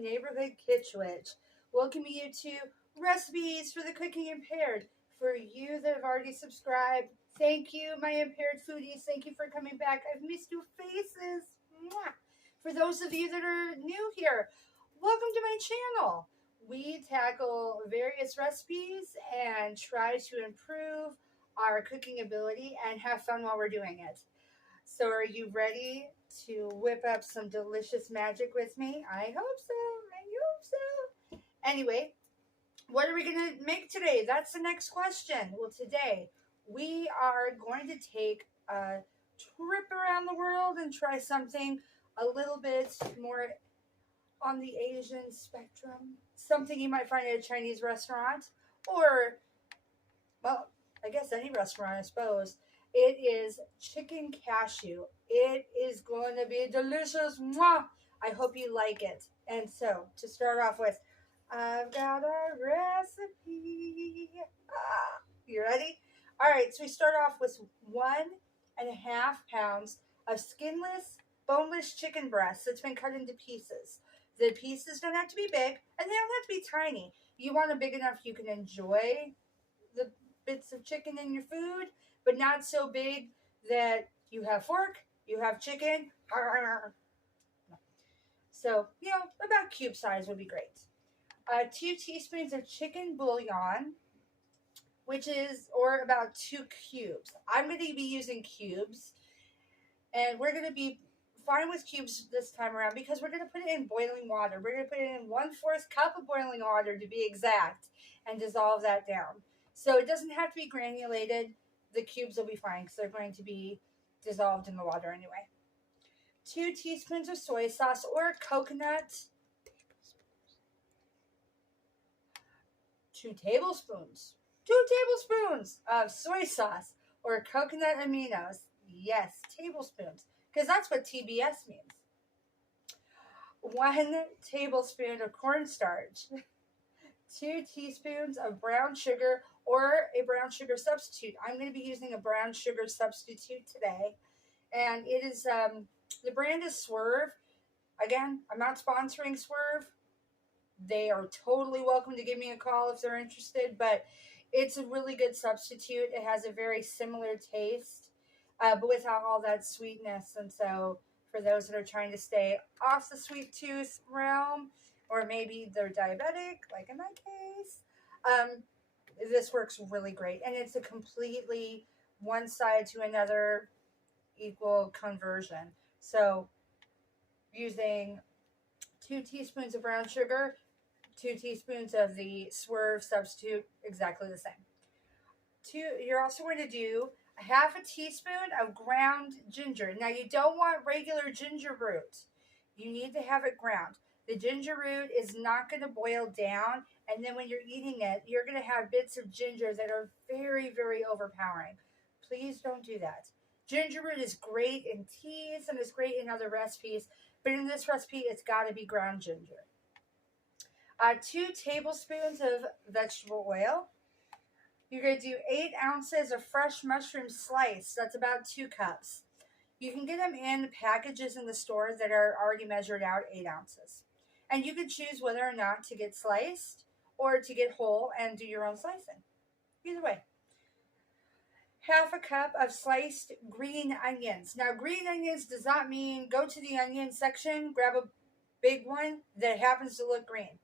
neighborhood kitschwitch, welcoming you to recipes for the cooking impaired. For you that have already subscribed, thank you, my impaired foodies. Thank you for coming back. I've missed your faces. Mwah. For those of you that are new here, welcome to my channel. We tackle various recipes and try to improve our cooking ability and have fun while we're doing it. So are you ready to whip up some delicious magic with me? I hope so. I hope so. Anyway, what are we going to make today? That's the next question. Well, today we are going to take a trip around the world and try something a little bit more on the Asian spectrum. Something you might find at a Chinese restaurant or, well, I guess any restaurant, I suppose. It is chicken cashew. It is going to be delicious. Mwah! I hope you like it. And so, to start off with, I've got a recipe. You ready? All right, so we start off with 1.5 pounds of skinless, boneless chicken breast that's been cut into pieces. The pieces don't have to be big, and they don't have to be tiny. You want them big enough you can enjoy the bits of chicken in your food, but not so big that you have fork, you have chicken. So, about cube size would be great. 2 teaspoons of chicken bouillon, or about 2 cubes. I'm going to be using cubes, and we're going to be fine with cubes this time around because we're going to put it in boiling water. We're going to put it in 1/4 cup of boiling water to be exact and dissolve that down. So it doesn't have to be granulated. The cubes will be fine because they're going to be dissolved in the water anyway. 2 teaspoons of soy sauce or coconut. 2 tablespoons. 2 tablespoons of soy sauce or coconut aminos. Yes, tablespoons, because that's what TBS means. 1 tablespoon of cornstarch. 2 teaspoons of brown sugar or a brown sugar substitute. I'm going to be using a brown sugar substitute today. And it is, the brand is Swerve. Again, I'm not sponsoring Swerve. They are totally welcome to give me a call if they're interested, but it's a really good substitute. It has a very similar taste, but without all that sweetness. And so for those that are trying to stay off the sweet tooth realm, or maybe they're diabetic, like in my case, this works really great. And it's a completely one side to another equal conversion. So using 2 teaspoons of brown sugar, 2 teaspoons of the Swerve substitute, exactly the same. You're also going to do 1/2 teaspoon of ground ginger. Now, you don't want regular ginger root. You need to have it ground. The ginger root is not going to boil down, and then when you're eating it, you're going to have bits of ginger that are very, very overpowering. Please don't do that. Ginger root is great in teas and it's great in other recipes, but in this recipe, it's got to be ground ginger. 2 tablespoons of vegetable oil. You're going to do 8 ounces of fresh mushroom slice. That's about 2 cups. You can get them in packages in the store that are already measured out 8 ounces. And you can choose whether or not to get sliced or to get whole and do your own slicing. Either way. 1/2 cup of sliced green onions. Now, green onions does not mean go to the onion section, grab a big one that happens to look green.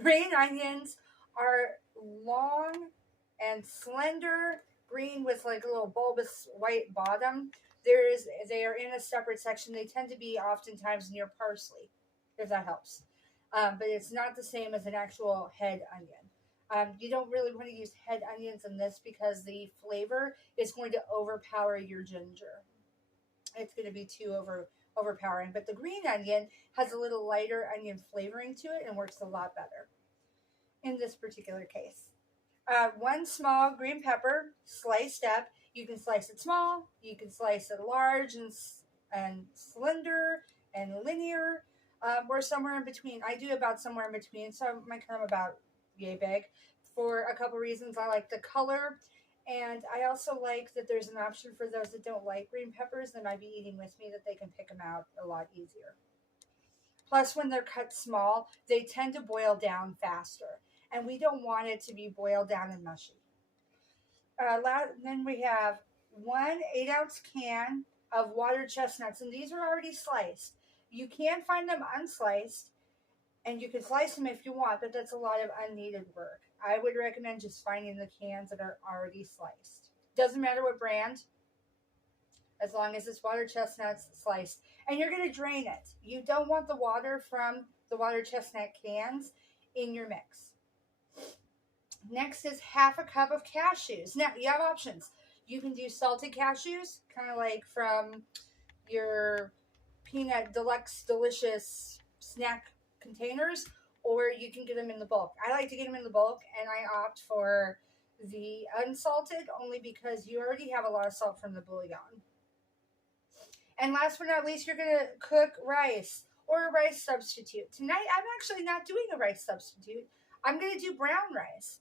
Green onions are long and slender green with like a little bulbous white bottom. They are in a separate section. They tend to be oftentimes near parsley, if that helps. But it's not the same as an actual head onion. You don't really want to use head onions in this because the flavor is going to overpower your ginger. It's going to be too overpowering. But the green onion has a little lighter onion flavoring to it and works a lot better in this particular case. 1 small green pepper sliced up. You can slice it small. You can slice it large and slender and linear, or somewhere in between. I do about somewhere in between, so mine come about yay big for a couple reasons. I like the color, and I also like that there's an option for those that don't like green peppers that might be eating with me, that they can pick them out a lot easier. Plus, when they're cut small, they tend to boil down faster. And we don't want it to be boiled down and mushy. Then we have 1 8-ounce can of water chestnuts, and these are already sliced. You can find them unsliced, and you can slice them if you want, but that's a lot of unneeded work. I would recommend just finding the cans that are already sliced. Doesn't matter what brand, as long as it's water chestnuts sliced. And you're going to drain it. You don't want the water from the water chestnut cans in your mix. Next is 1/2 cup of cashews. Now, you have options. You can do salted cashews, kind of like from your peanut deluxe delicious snack containers, or you can get them in the bulk. I like to get them in the bulk, and I opt for the unsalted only because you already have a lot of salt from the bouillon. And last but not least, you're going to cook rice or a rice substitute. Tonight, I'm actually not doing a rice substitute. I'm going to do brown rice.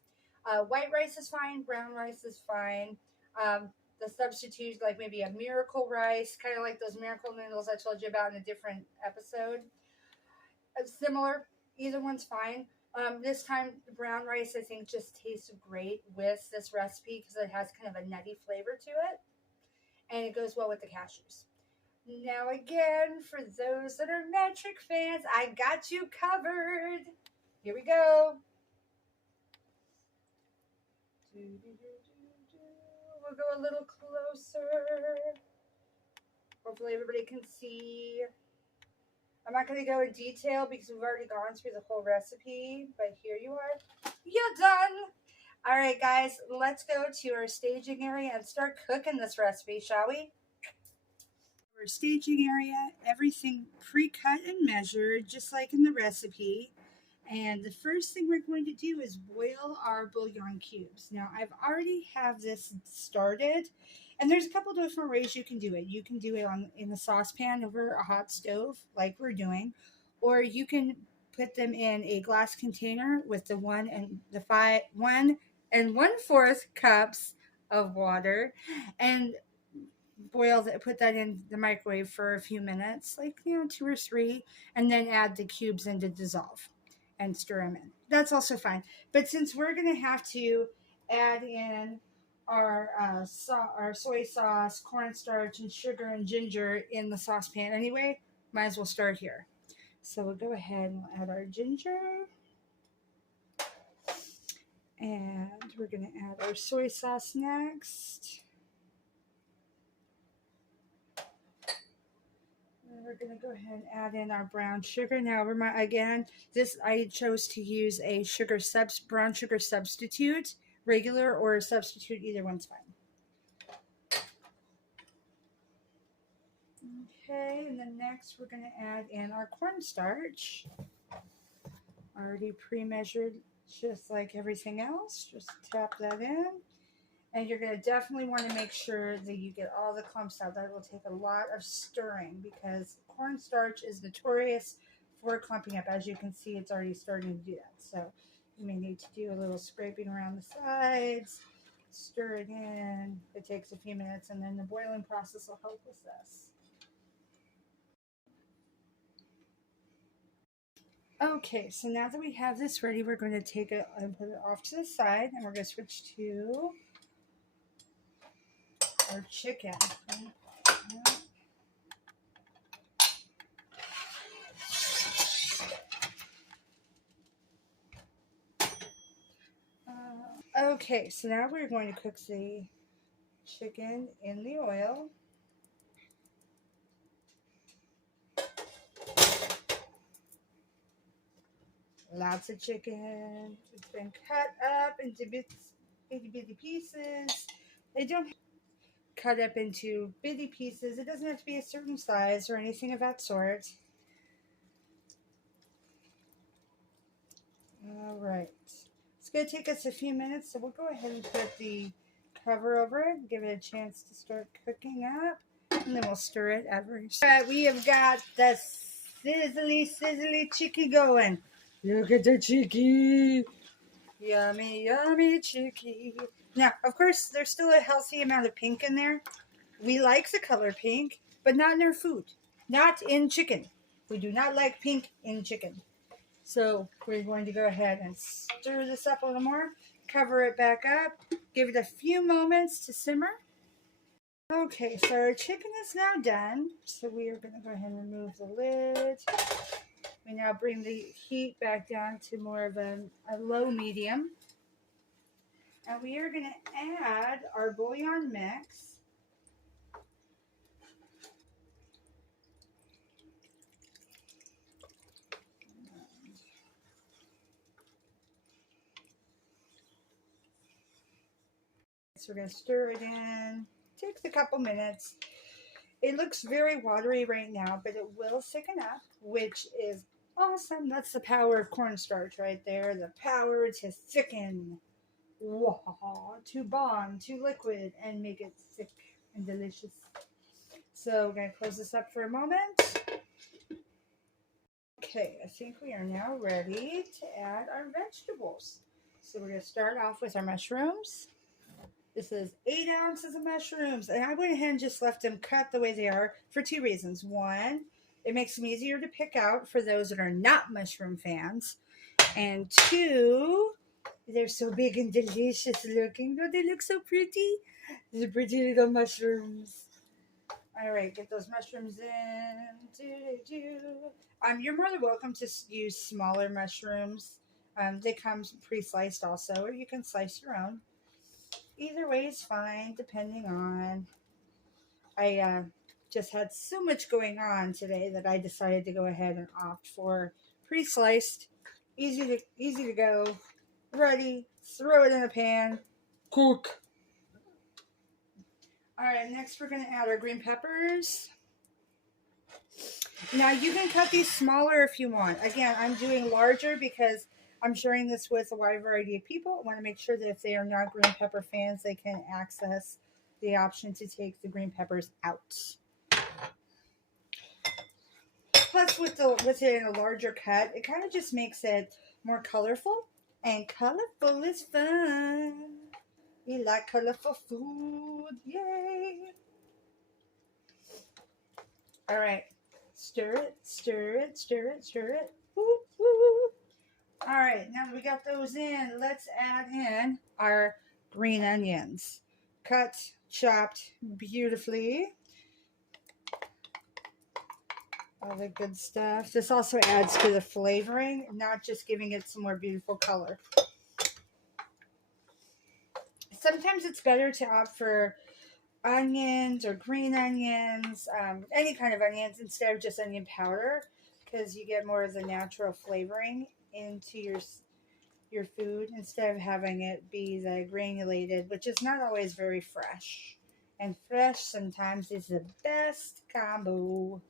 White rice is fine. Brown rice is fine. The substitute, like maybe a miracle rice, kind of like those miracle noodles I told you about in a different episode. Similar. Either one's fine. This time, the brown rice, I think, just tastes great with this recipe because it has kind of a nutty flavor to it. And it goes well with the cashews. Now again, for those that are metric fans, I got you covered. Here we go. We'll go a little closer. Hopefully everybody can see. I'm not going to go in detail because we've already gone through the whole recipe, but here you are. You're done. All right, guys, let's go to our staging area and start cooking this recipe, shall we? Our staging area, everything pre-cut and measured, just like in the recipe. And the first thing we're going to do is boil our bouillon cubes. Now, I've already have this started, and there's a couple different ways you can do it. You can do it in the saucepan over a hot stove, like we're doing, or you can put them in a glass container with the 1 1/4 cups of water, and put that in the microwave for a few minutes, like 2 or 3, and then add the cubes in to dissolve and stir them in. That's also fine. But since we're going to have to add in our soy sauce, cornstarch, and sugar and ginger in the saucepan anyway, might as well start here. So we'll go ahead and we'll add our ginger. And we're going to add our soy sauce next. We're going to go ahead and add in our brown sugar. Now, again, I chose to use a brown sugar substitute, regular or a substitute, either one's fine. Okay, and then next we're going to add in our cornstarch, already pre-measured, just like everything else. Just tap that in. And you're going to definitely want to make sure that you get all the clumps out. That will take a lot of stirring because cornstarch is notorious for clumping up. As you can see, it's already starting to do that. So you may need to do a little scraping around the sides, stir it in. It takes a few minutes, and then the boiling process will help with this. Okay, so now that we have this ready, we're going to take it and put it off to the side, and we're going to switch to our chicken. Okay, so now we're going to cook the chicken in the oil. Lots of chicken. It's been cut up into itty bitty pieces. They don't cut up into bitty pieces. It doesn't have to be a certain size or anything of that sort. All right. It's going to take us a few minutes, so we'll go ahead and put the cover over it and give it a chance to start cooking up, and then we'll stir it every. All right, we have got the sizzly chicky going. Look at the chicky. Yummy, yummy chicky. Now, of course, there's still a healthy amount of pink in there. We like the color pink, but not in our food. Not in chicken. We do not like pink in chicken. So we're going to go ahead and stir this up a little more, cover it back up, give it a few moments to simmer. Okay, so our chicken is now done. So we are going to go ahead and remove the lid. We now bring the heat back down to more of a low medium. And we are going to add our bouillon mix. So we're going to stir it in. Takes a couple minutes. It looks very watery right now, but it will thicken up, which is awesome. That's the power of cornstarch right there. The power to thicken, to bond, to liquid, and make it thick and delicious. So we're going to close this up for a moment. Okay, I think we are now ready to add our vegetables. So we're going to start off with our mushrooms. This is 8 ounces of mushrooms, and I went ahead and just left them cut the way they are for 2 reasons. One, it makes them easier to pick out for those that are not mushroom fans. And 2, they're so big and delicious looking. Don't they look so pretty? These pretty little mushrooms. All right, get those mushrooms in. You're more than welcome to use smaller mushrooms. They come pre-sliced also, or you can slice your own. Either way is fine, depending on. I just had so much going on today that I decided to go ahead and opt for pre-sliced, easy to go, ready. Throw it in a pan, cook. All right, next we're going to add our green peppers. Now you can cut these smaller if you want. Again, I'm doing larger because I'm sharing this with a wide variety of people. I want to make sure that if they are not green pepper fans, they can access the option to take the green peppers out. Plus, with it in a larger cut, it kind of just makes it more colorful. And colorful is fun. We like colorful food. Yay! All right. Stir it, stir it, stir it, stir it. Woo, woo. All right, now that we got those in, let's add in our green onions. Cut, chopped beautifully. All the good stuff. This also adds to the flavoring, not just giving it some more beautiful color. Sometimes it's better to opt for onions or green onions, any kind of onions instead of just onion powder, because you get more of the natural flavoring into your food instead of having it be the granulated, which is not always very fresh. And fresh sometimes is the best combo.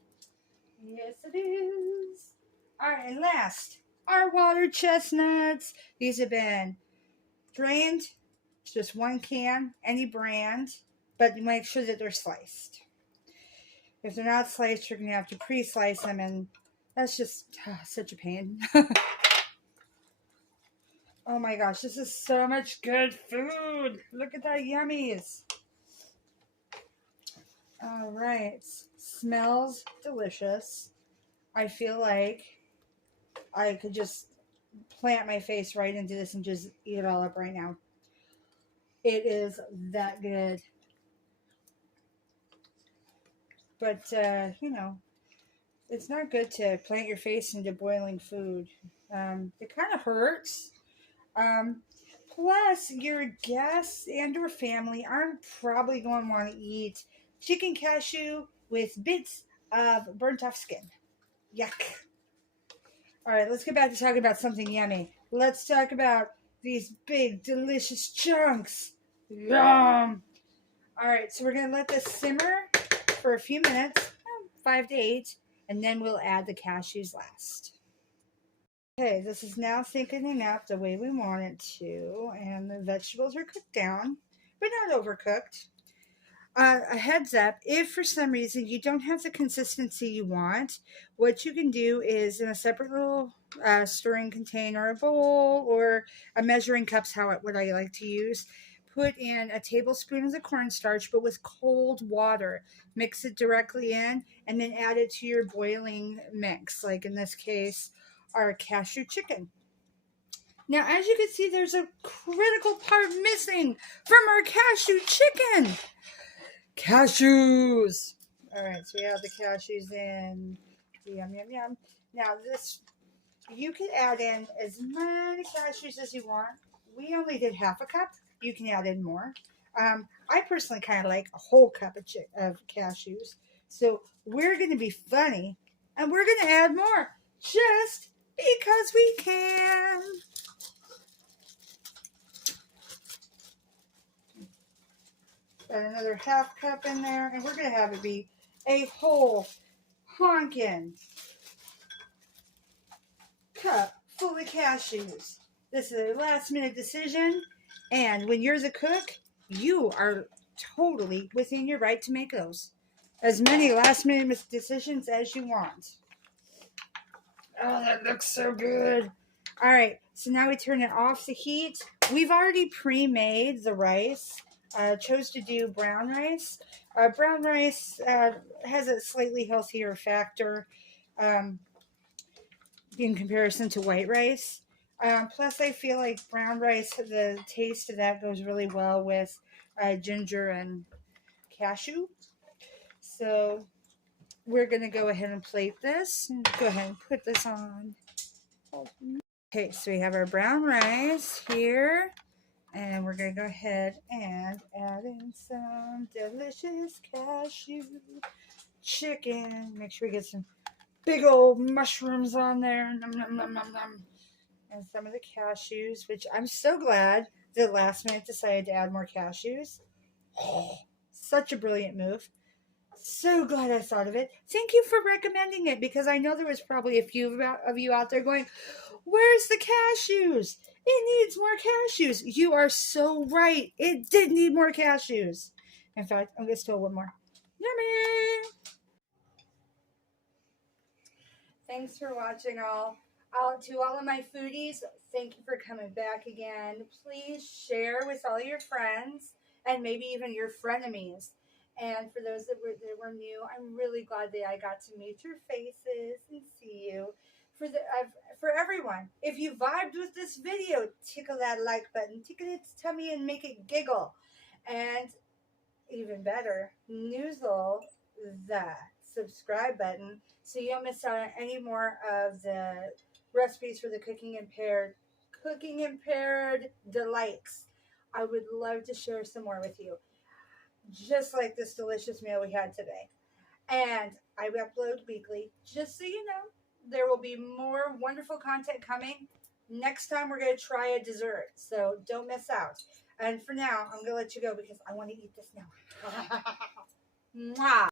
Yes, it is. All right, and last, our water chestnuts. These have been drained. It's just 1 can, any brand, but make sure that they're sliced. If they're not sliced, you're going to have to pre-slice them, and that's just such a pain. Oh my gosh, this is so much good food. Look at that yummies. All right. Smells delicious. I feel like I could just plant my face right into this and just eat it all up right now. It is that good. But, it's not good to plant your face into boiling food. It kind of hurts. Plus, your guests and or family aren't probably going to want to eat chicken cashew with bits of burnt off skin. Yuck. All right, let's get back to talking about something yummy. Let's talk about these big, delicious chunks. Yum. All right, so we're going to let this simmer for a few minutes, 5 to 8, and then we'll add the cashews last. Okay, this is now thickening up the way we want it to, and the vegetables are cooked down, but not overcooked. A heads up, if for some reason you don't have the consistency you want, what you can do is in a separate little stirring container, a bowl, or a measuring cup's what I like to use, put in a tablespoon of the cornstarch, but with cold water. Mix it directly in and then add it to your boiling mix, like in this case, our cashew chicken. Now, as you can see, there's a critical part missing from our cashew chicken. Cashews. All right, so we have the cashews in. Yum, yum, yum. Now, this, you can add in as many cashews as you want. We only did half a cup. You can add in more. I personally kind of like a whole cup of cashews. So we're going to be funny, and we're going to add more just because we can. Add another half cup in there, and we're going to have it be a whole honkin' cup full of cashews. This is a last minute decision, and when you're the cook, you are totally within your right to make those. As many last minute decisions as you want. Oh, that looks so good. All right, so now we turn it off the heat. We've already pre-made the rice. Chose to do brown rice. Brown rice has a slightly healthier factor in comparison to white rice. Plus, I feel like brown rice, the taste of that goes really well with ginger and cashew. So we're going to go ahead and plate this. And go ahead and put this on. Okay, so we have our brown rice here. And we're going to go ahead and add in some delicious cashew chicken. Make sure we get some big old mushrooms on there. Nom, nom, nom, nom, nom. And some of the cashews, which I'm so glad that last minute decided to add more cashews. Oh, such a brilliant move. So glad I thought of it. Thank you for recommending it, because I know there was probably a few of you out there going, where's the cashews? It needs more cashews. You are so right. It did need more cashews. In fact, I'm going to steal one more. Yummy! Thanks for watching all. To all of my foodies, thank you for coming back again. Please share with all your friends and maybe even your frenemies. And for those that were new, I'm really glad that I got to meet your faces and see you. For everyone, if you vibed with this video, tickle that like button, tickle its tummy and make it giggle. And even better, noozle that subscribe button so you don't miss out on any more of the recipes for the Cooking Impaired delights. I would love to share some more with you, just like this delicious meal we had today. And I upload weekly, just so you know. There will be more wonderful content coming. Next time we're going to try a dessert, so don't miss out. And for now, I'm going to let you go because I want to eat this now. Mwah.